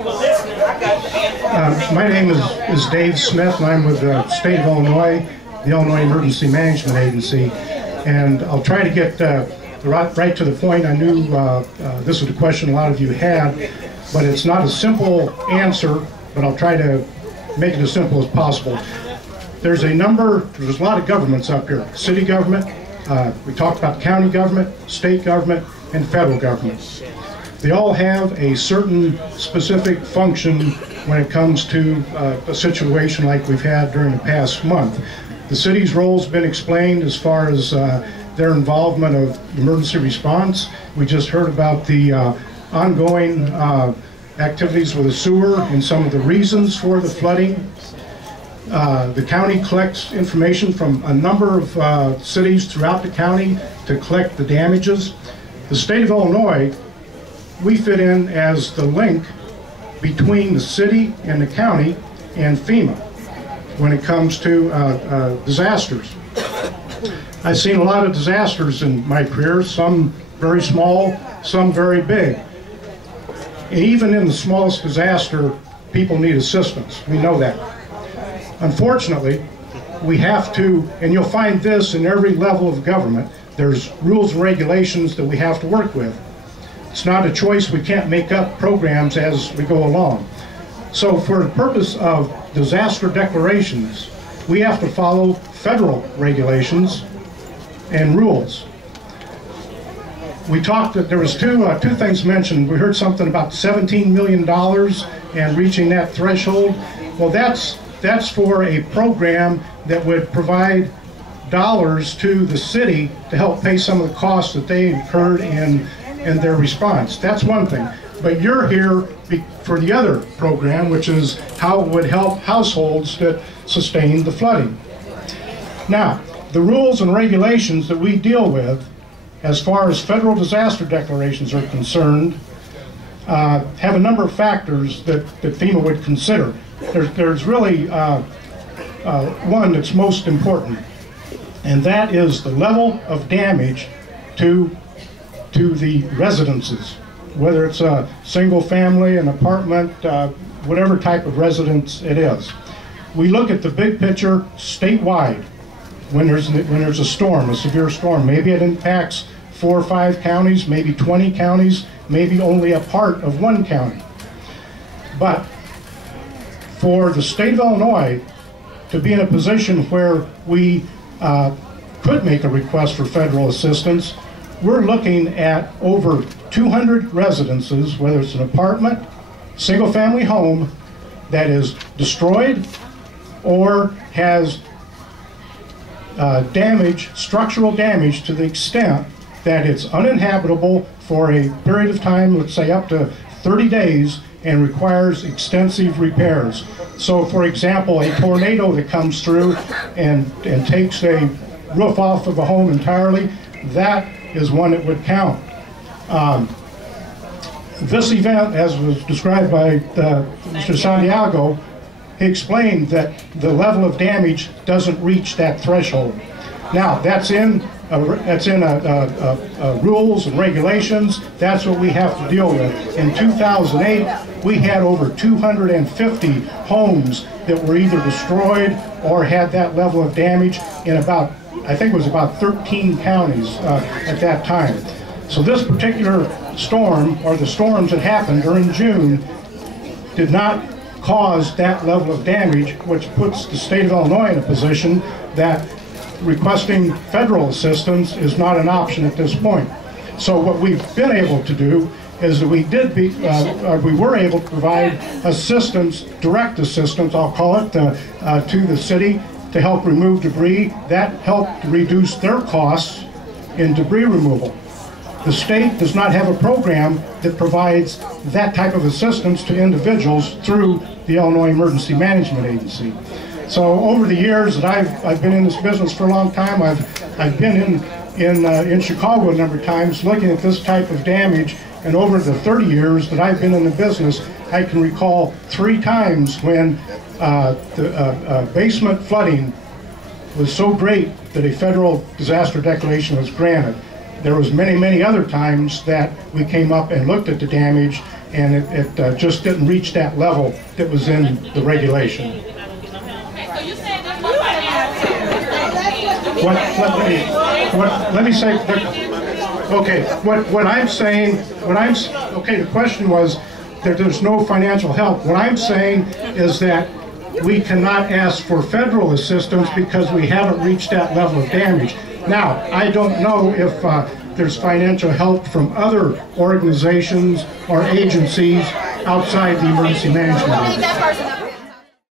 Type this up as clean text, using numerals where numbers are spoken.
My name is Dave Smith, and I'm with the state of Illinois, the Illinois Emergency Management Agency. And I'll try to get right to the point. I knew this was a question a lot of you had, but it's not a simple answer, but I'll try to make it as simple as possible. There's a lot of governments up here. City government, we talked about county government, state government, and federal government. They all have a certain specific function when it comes to a situation like we've had during the past month. The city's role's been explained as far as their involvement of emergency response. We just heard about the ongoing activities with the sewer and some of the reasons for the flooding. The county collects information from a number of cities throughout the county to collect the damages. The state of Illinois, we fit in as the link between the city and the county and FEMA when it comes to disasters. I've seen a lot of disasters in my career, some very small, some very big. And even in the smallest disaster, people need assistance. We know that. Unfortunately, we have to, and you'll find this in every level of government, there's rules and regulations that we have to work with. It's not a choice. We can't make up programs as we go along. So for the purpose of disaster declarations, we have to follow federal regulations and rules. We talked that there was two things mentioned. We heard something about $17 million and reaching that threshold. Well, that's for a program that would provide dollars to the city to help pay some of the costs that they incurred in their response. That's one thing. But you're here for the other program, which is how it would help households that sustain the flooding. Now, the rules and regulations that we deal with, as far as federal disaster declarations are concerned, have a number of factors that FEMA would consider. There's really one that's most important, and that is the level of damage to the residences, whether it's a single family, an apartment, whatever type of residence it is. We look at the big picture statewide when there's a storm, a severe storm. Maybe it impacts 4 or 5 counties, maybe 20 counties, maybe only a part of one county. But for the state of Illinois to be in a position where we could make a request for federal assistance, we're looking at over 200 residences, whether it's an apartment, single-family home, that is destroyed or has structural damage to the extent that it's uninhabitable for a period of time, let's say up to 30 days, and requires extensive repairs. So, for example, a tornado that comes through and takes a roof off of a home entirely, that is one that would count. This event, as was described by Mr. Santiago, he explained that the level of damage doesn't reach that threshold. Now, that's in rules and regulations. That's what we have to deal with. In 2008, we had over 250 homes that were either destroyed or had that level of damage in about, I think it was about 13 counties at that time. So this particular storm, or the storms that happened during June, did not cause that level of damage, which puts the state of Illinois in a position that requesting federal assistance is not an option at this point. So what we've been able to do is that we were able to provide assistance, direct assistance, I'll call it, to the city to help remove debris. That helped reduce their costs in debris removal. The state does not have a program that provides that type of assistance to individuals through the Illinois Emergency Management Agency. So over the years that I've been in this business for a long time, I've been in Chicago a number of times looking at this type of damage, and over the 30 years that I've been in the business, I can recall 3 times when the basement flooding was so great that a federal disaster declaration was granted. There was many other times that we came up and looked at the damage, and it just didn't reach that level that was in the regulation. Let me say, okay, what I'm saying, okay, the question was that there's no financial help. What I'm saying is that we cannot ask for federal assistance because we haven't reached that level of damage. Now, I don't know if there's financial help from other organizations or agencies outside the emergency management.